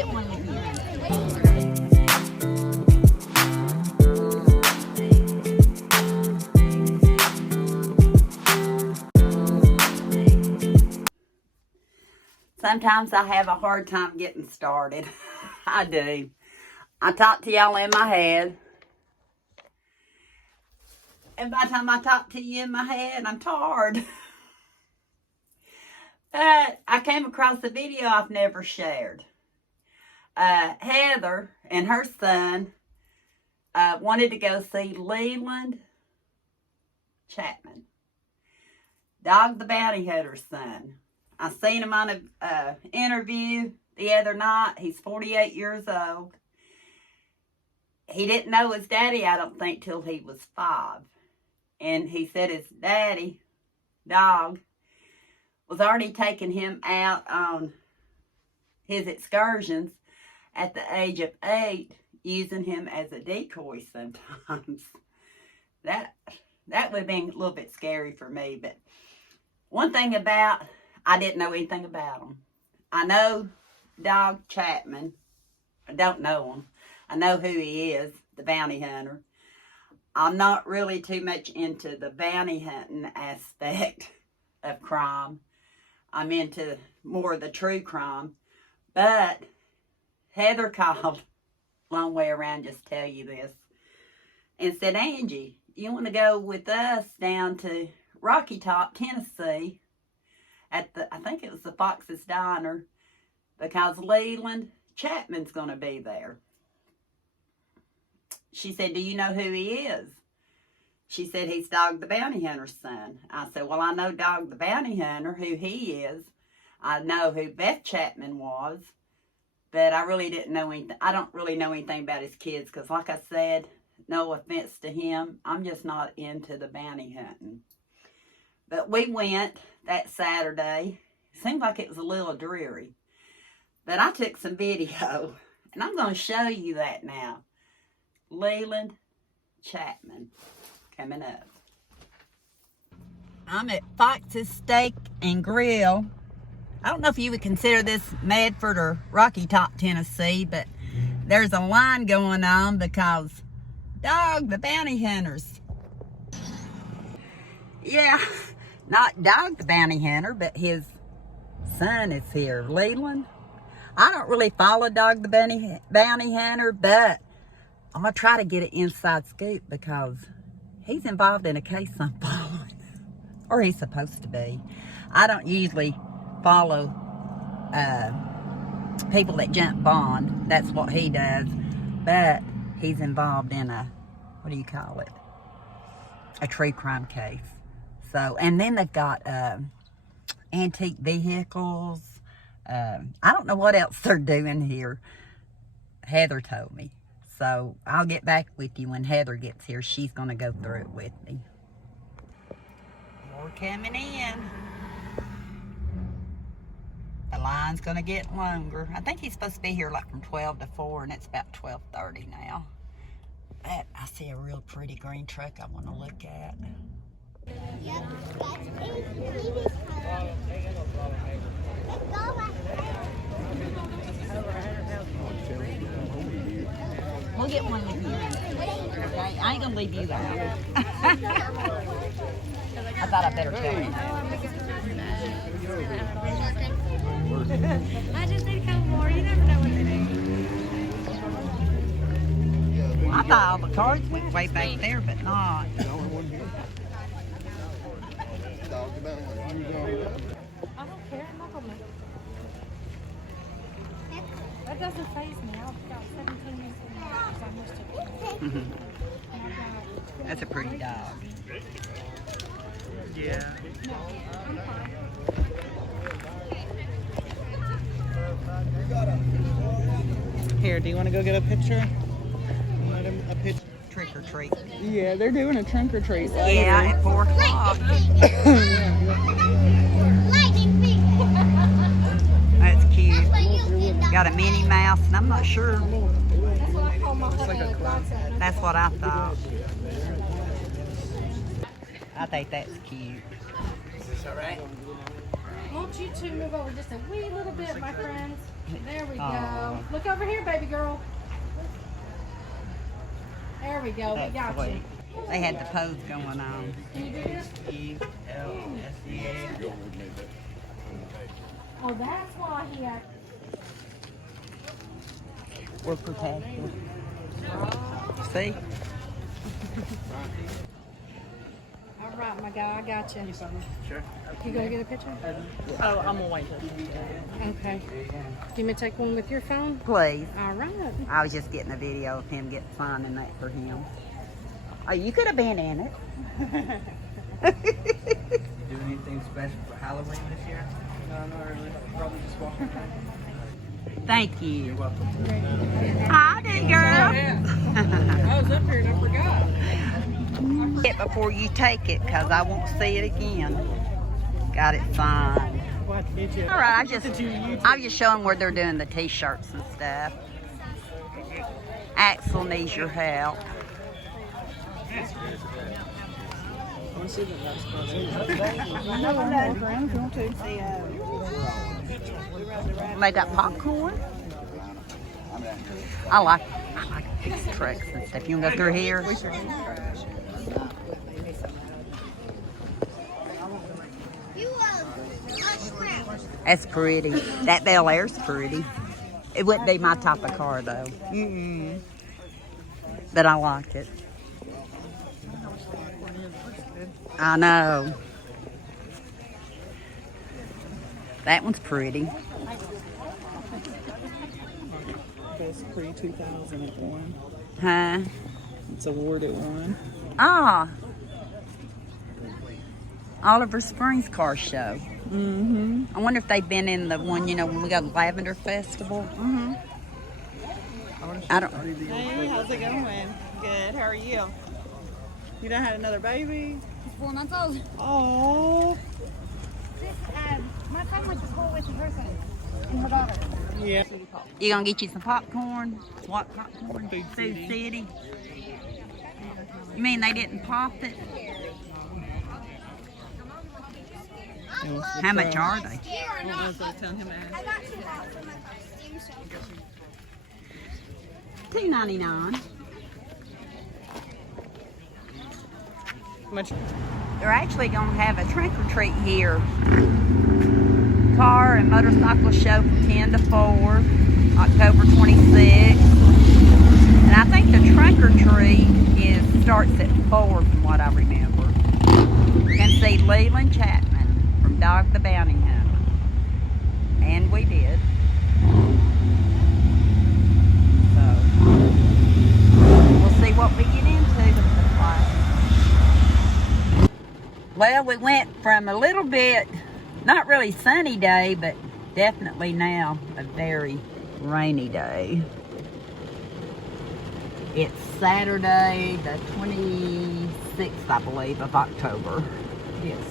get one with you. Sometimes I have a hard time getting started. I do. I talk to y'all in my head. And by the time I talk to you in my head, I'm tired. But I came across a video I've never shared. Heather and her son wanted to go see Leland Chapman, Dog the Bounty Hunter's son. I seen him on an interview the other night. He's 48 years old. He didn't know his daddy, I don't think, till he was 5. And he said his daddy, Dog, was already taking him out on his excursions at the age of 8, using him as a decoy sometimes. That would have been a little bit scary for me. But one thing about, I didn't know anything about him. I know Dog Chapman. I don't know him. I know who he is, the bounty hunter. I'm not really too much into the bounty hunting aspect of crime. I'm into more of the true crime. But Heather called, long way around, just tell you this, and said, Angie, you want to go with us down to Rocky Top, Tennessee, at the, I think it was the Fox's Diner, because Leland Chapman's going to be there. She said, do you know who he is? She said, he's Dog the Bounty Hunter's son. I said, well, I know Dog the Bounty Hunter, who he is. I know who Beth Chapman was, but I really didn't know anything. I don't really know anything about his kids because, like I said, no offense to him, I'm just not into the bounty hunting. But we went that Saturday. It seemed like it was a little dreary. But I took some video, and I'm going to show you that now. Leland Chapman coming up. I'm at Fox's Steak and Grill. I don't know if you would consider this Medford or Rocky Top, Tennessee, but there's a line going on because Dog the Bounty Hunters. Yeah, not Dog the Bounty Hunter, but his son is here, Leland. I don't really follow Dog the Bounty Hunter, but I'm going to try to get an inside scoop because he's involved in a case I'm following. Or he's supposed to be. I don't usually follow people that jump bond. That's what he does. But he's involved in a, what do you call it? A true crime case. So, and then they've got antique vehicles. I don't know what else they're doing here. Heather told me. So I'll get back with you when Heather gets here. She's going to go through it with me. More coming in. The line's going to get longer. I think he's supposed to be here like from 12 to 4, and it's about 12:30 now. But I see a real pretty green truck I want to look at. Yep, we'll get one with you. Okay? I ain't gonna leave you out. I thought I better tell you. I just need a couple more. You never know what they do. I thought all the cards went way back there, but not. I don't care. I'm not gonna. That doesn't faze me. I've got 17 years of marriage. That's a pretty dog. Yeah. Here, do you want to go get a picture? Let him a picture. Trick or treat. Yeah, they're doing a trunk or treat. Yeah, at 4 o'clock. That's cute. Got a Minnie Mouse, and I'm not sure. That's what I thought. I think that's cute. Is this all right? Won't you two move over just a wee little bit, my friends? There we go. Aw. Look over here, baby girl. There we go. We got you. They had the pose going on. Can you do this? E-L-S-E-A. Oh, that's why he had. We're protected. See? All right, my guy, I got you. Sure. You gonna get a picture? Oh, I'm gonna wait. Okay. You me take one with your phone? Please. All right. I was just getting a video of him getting signing that for him. Oh, you could have been in it. Do anything special for Halloween this year? No, not really. Probably just walking around. Thank you. You're welcome. Hi, big girl. I was up here and I forgot. It before you take it, because I won't see it again. Got it signed. We'll have to get you. All right, I'm just showing where they're doing the t-shirts and stuff. Axel needs your help. I want to see the last part. They got popcorn. I like these trucks and stuff. You want to go through here? That's pretty. That Bel Air's pretty. It wouldn't be my type of car though. But I like it. I know. That one's pretty. Best pre-2001. Huh? It's awarded one. Ah. Oliver Springs Car Show. Mm-hmm. I wonder if they've been in the one, you know, when we got the Lavender Festival. Mm-hmm. I don't. Hey, how's it going? Good. How are you? You done had another baby? He's 4 months old. Oh. My son went to school with her son and her daughter. Yeah. You gonna get you some popcorn? What popcorn? Food City. You mean they didn't pop it? How much are they? What was I telling him to ask? I got 2 bottles from my steam shelter. $2.99. Much. They're actually gonna have a trunk or treat here. Car and motorcycle show from 10 to 4, October 26th. And I think the trunk or treat starts at 4 from what I remember. You can see Leland Chapman from Dog the Bounty Hunter. And we did. So, we'll see what we get into with the flight. Well, we went from a little bit, not really sunny day, but definitely now a very rainy day. It's Saturday, the 26th, I believe, of October. Yes.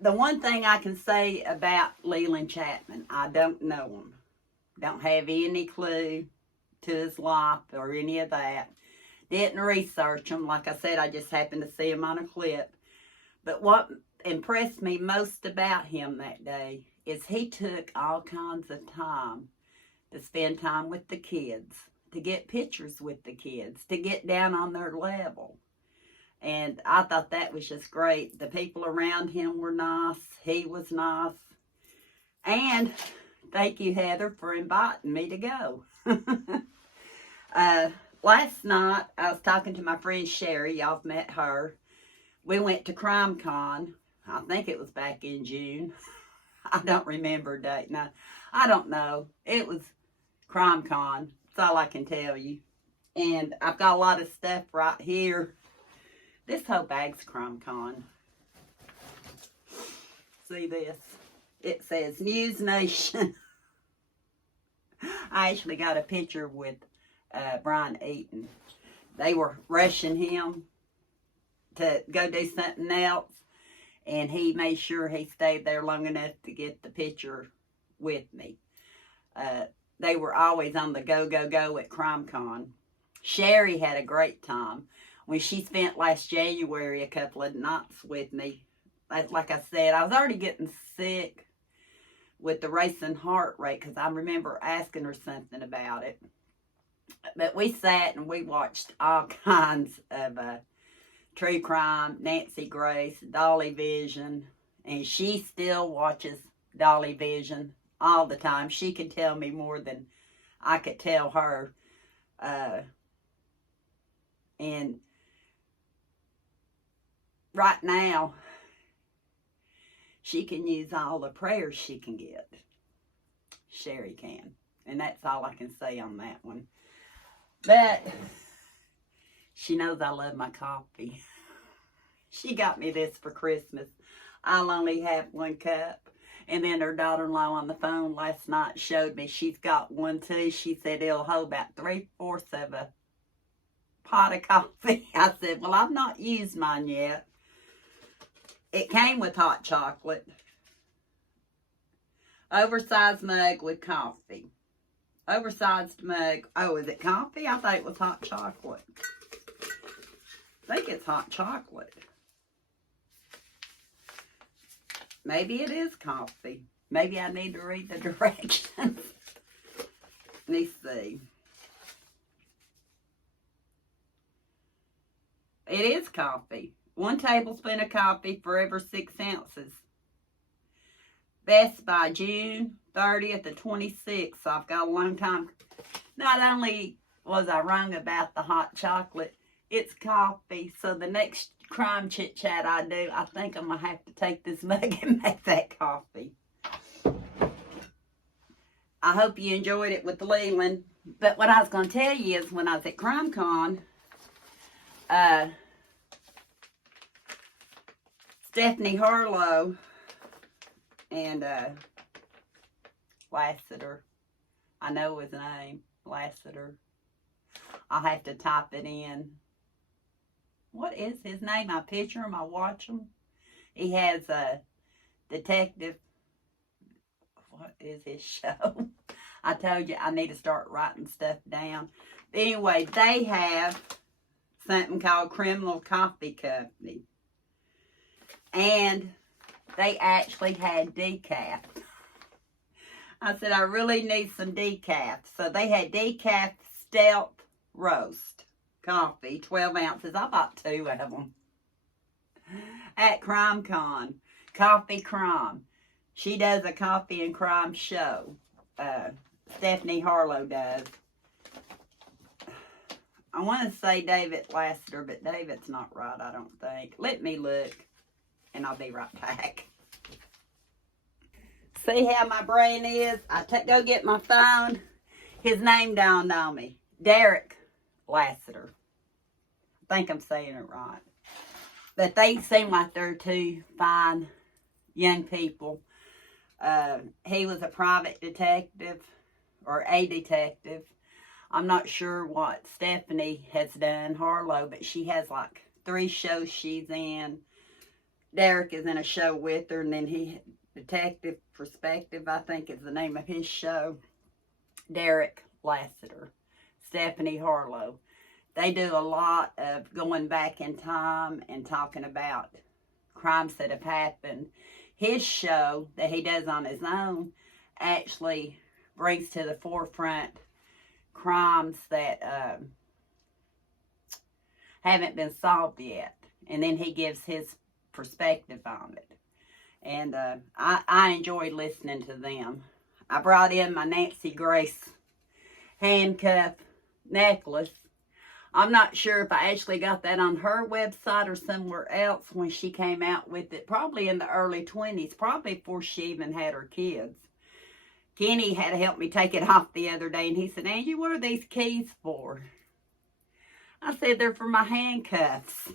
The one thing I can say about Leland Chapman, I don't know him. Don't have any clue to his life or any of that. Didn't research him. Like I said, I just happened to see him on a clip. But what impressed me most about him that day is he took all kinds of time to spend time with the kids, to get pictures with the kids, to get down on their level. And I thought that was just great. The people around him were nice. He was nice. And thank you, Heather, for inviting me to go. Last night, I was talking to my friend Sherry. Y'all have met her. We went to CrimeCon. I think it was back in June. I don't remember a date. No, I don't know. It was CrimeCon. That's all I can tell you. And I've got a lot of stuff right here. This whole bag's CrimeCon. See this? It says News Nation. I actually got a picture with Brian Eaton. They were rushing him to go do something else, and he made sure he stayed there long enough to get the picture with me. They were always on the go at CrimeCon. Sherry had a great time. When she spent last January a couple of nights with me, like I said, I was already getting sick with the racing heart rate because I remember asking her something about it. But we sat and we watched all kinds of true crime, Nancy Grace, Dolly Vision, and she still watches Dolly Vision all the time. She can tell me more than I could tell her. And right now, she can use all the prayers she can get. Sherry can. And that's all I can say on that one. But she knows I love my coffee. She got me this for Christmas. I'll only have 1 cup. And then her daughter-in-law on the phone last night showed me she's got one too. She said it'll hold about 3/4 of a pot of coffee. I said, well, I've not used mine yet. It came with hot chocolate. Oversized mug with coffee. Oversized mug. Oh, is it coffee? I thought it was hot chocolate. I think it's hot chocolate. Maybe it is coffee. Maybe I need to read the directions. Let me see. It is coffee. 1 tablespoon of coffee for every 6 ounces. Best by June 30th to 26th. So I've got a long time. Not only was I wrong about the hot chocolate, it's coffee. So the next crime chit chat I do, I think I'm going to have to take this mug and make that coffee. I hope you enjoyed it with Leland. But what I was going to tell you is when I was at CrimeCon, Stephanie Harlow and Lassiter, I know his name, Lassiter. I'll have to type it in. What is his name? I picture him, I watch him. He has a detective. What is his show? I told you I need to start writing stuff down. But anyway, they have something called Criminal Coffee Company. And they actually had decaf. I said, I really need some decaf. So they had decaf stout roast coffee, 12 ounces. I bought 2 of them at CrimeCon. Coffee Crime. She does a coffee and crime show. Stephanie Harlow does. I want to say David Lassiter, but David's not right, I don't think. Let me look, and I'll be right back. See how my brain is? I go get my phone. His name dawned on me. Derek Lassiter. I think I'm saying it right. But they seem like they're 2 fine young people. He was a private detective, or a detective. I'm not sure what Stephanie has done, Harlow, but she has like 3 shows she's in. Derek is in a show with her, and then Detective Perspective, I think is the name of his show. Derek Lassiter, Stephanie Harlow. They do a lot of going back in time and talking about crimes that have happened. His show that he does on his own actually brings to the forefront crimes that haven't been solved yet. And then he gives his perspective on it. And I enjoy listening to them. I brought in my Nancy Grace handcuff necklace. I'm not sure if I actually got that on her website or somewhere else when she came out with it. Probably in the early 20s. Probably before she even had her kids. Kenny had to help me take it off the other day. And he said, Angie, what are these keys for? I said, they're for my handcuffs.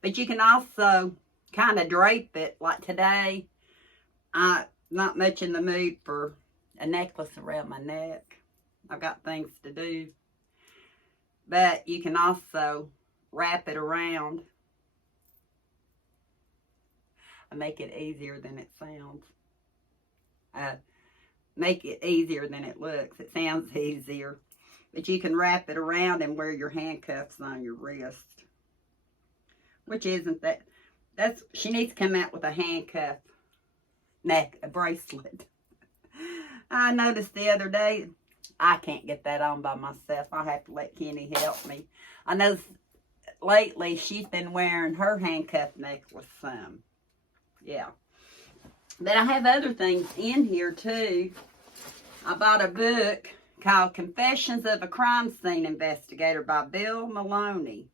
But you can also kind of drape it. Like today, I'm not much in the mood for a necklace around my neck. I've got things to do. But you can also wrap it around and make it easier than it sounds. Make it easier than it looks. It sounds easier. But you can wrap it around and wear your handcuffs on your wrist. Which isn't that she needs to come out with a handcuff a bracelet. I noticed the other day, I can't get that on by myself. I have to let Kenny help me. I know lately she's been wearing her handcuff necklace some. Yeah. But I have other things in here too. I bought a book called Confessions of a Crime Scene Investigator by Bill Maloney.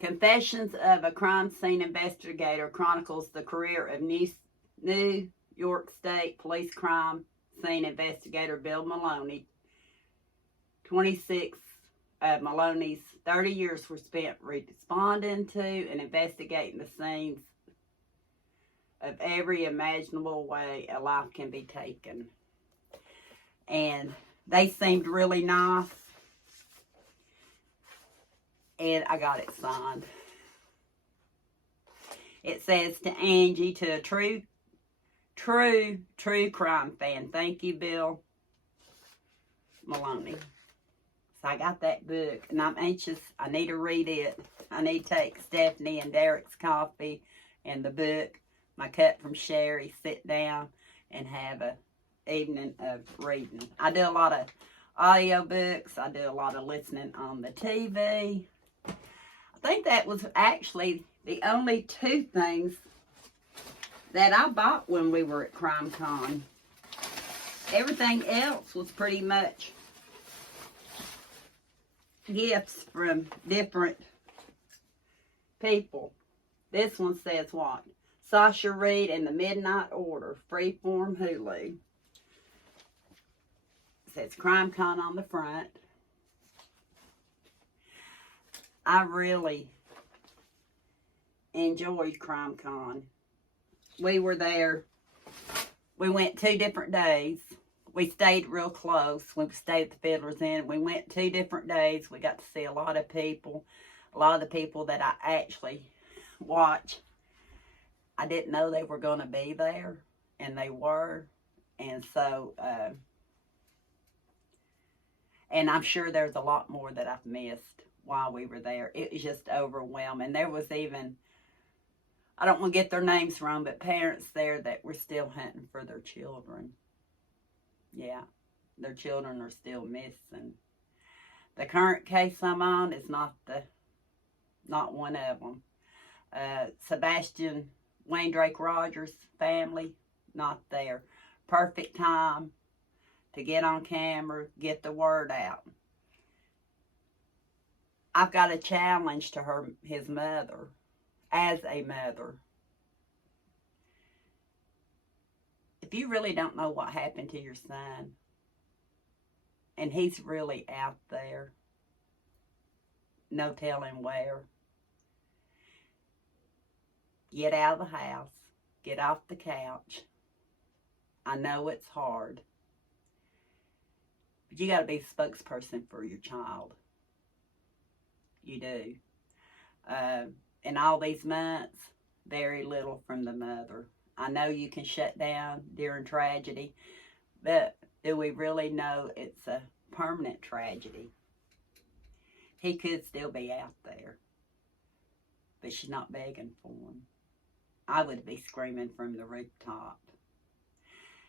Confessions of a Crime Scene Investigator chronicles the career of New York State Police Crime Scene Investigator Bill Maloney. 26 of Maloney's 30 years were spent responding to and investigating the scenes of every imaginable way a life can be taken. And they seemed really nice. And I got it signed. It says, to Angie, to a true crime fan. Thank you, Bill Maloney. So I got that book, and I'm anxious. I need to read it. I need to take Stephanie and Derek's coffee and the book, my cup from Sherry, sit down and have a evening of reading. I do a lot of audio books. I do a lot of listening on the TV. I think that was actually the only two things that I bought when we were at CrimeCon. Everything else was pretty much gifts from different people. This one says what? Sasha Reed and the Midnight Order, Freeform Hulu. It says CrimeCon on the front. I really enjoyed CrimeCon. We were there. We went 2 different days. We stayed real close. We stayed at the Fiddler's Inn. We went 2 different days. We got to see a lot of people. A lot of the people that I actually watch, I didn't know they were going to be there. And they were. And so, and I'm sure there's a lot more that I've missed while we were there. It was just overwhelming. There was even, I don't want to get their names wrong, but parents there that were still hunting for their children. Yeah, their children are still missing. The current case I'm on is not one of them. Sebastian Wayne Drake Rogers family, not there. Perfect time to get on camera, get the word out. I've got a challenge to his mother, as a mother. If you really don't know what happened to your son, and he's really out there, no telling where, get out of the house, get off the couch. I know it's hard, but you got to be the spokesperson for your child. You do. In all these months, very little from the mother. I know you can shut down during tragedy, but do we really know it's a permanent tragedy? He could still be out there, but she's not begging for him. I would be screaming from the rooftop.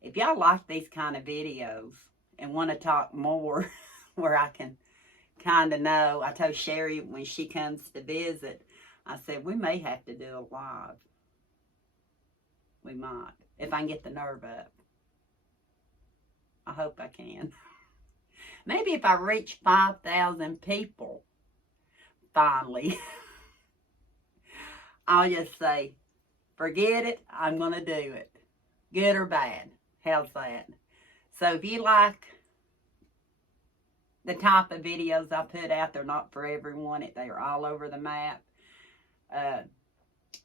If y'all like these kind of videos and want to talk more where I can kind of know, I told Sherry when she comes to visit, I said, we may have to do a live. We might, if I can get the nerve up. I hope I can. Maybe if I reach 5,000 people, finally, I'll just say, forget it, I'm going to do it. Good or bad. How's that? So if you like the type of videos I put out, they're not for everyone. They're all over the map.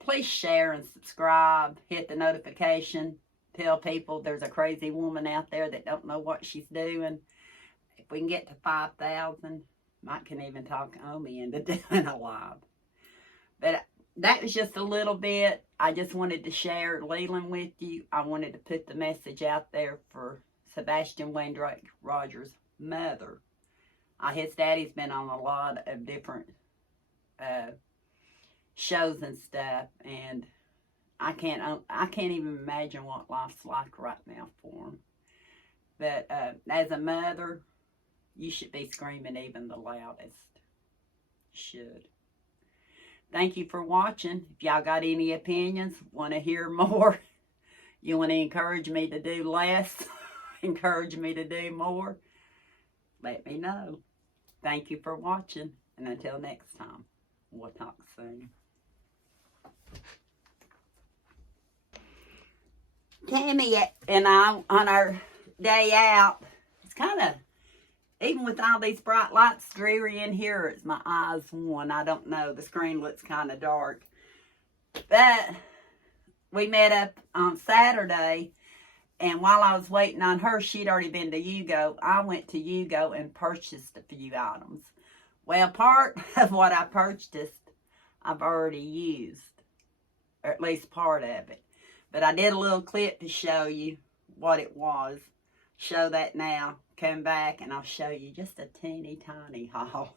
Please share and subscribe. Hit the notification. Tell people there's a crazy woman out there that don't know what she's doing. If we can get to 5,000, Mike can even talk Omi into doing a live. But that was just a little bit. I just wanted to share Leland with you. I wanted to put the message out there for Sebastian Wayne Drake Rogers' mother. His daddy's been on a lot of different shows and stuff, and I can't even imagine what life's like right now for them. But as a mother, you should be screaming even the loudest. You should. Thank you for watching. If y'all got any opinions, want to hear more, you want to encourage me to do less, encourage me to do more, let me know. Thank you for watching, and until next time, we'll talk soon. Tammy and I, on our day out, it's kind of, even with all these bright lights dreary in here, it's my eyes one. I don't know. The screen looks kind of dark. But we met up on Saturday, and while I was waiting on her, she'd already been to Yugo. I went to Yugo and purchased a few items. Well, part of what I purchased, I've already used, or at least part of it. But I did a little clip to show you what it was. Show that now. Come back and I'll show you just a teeny tiny haul.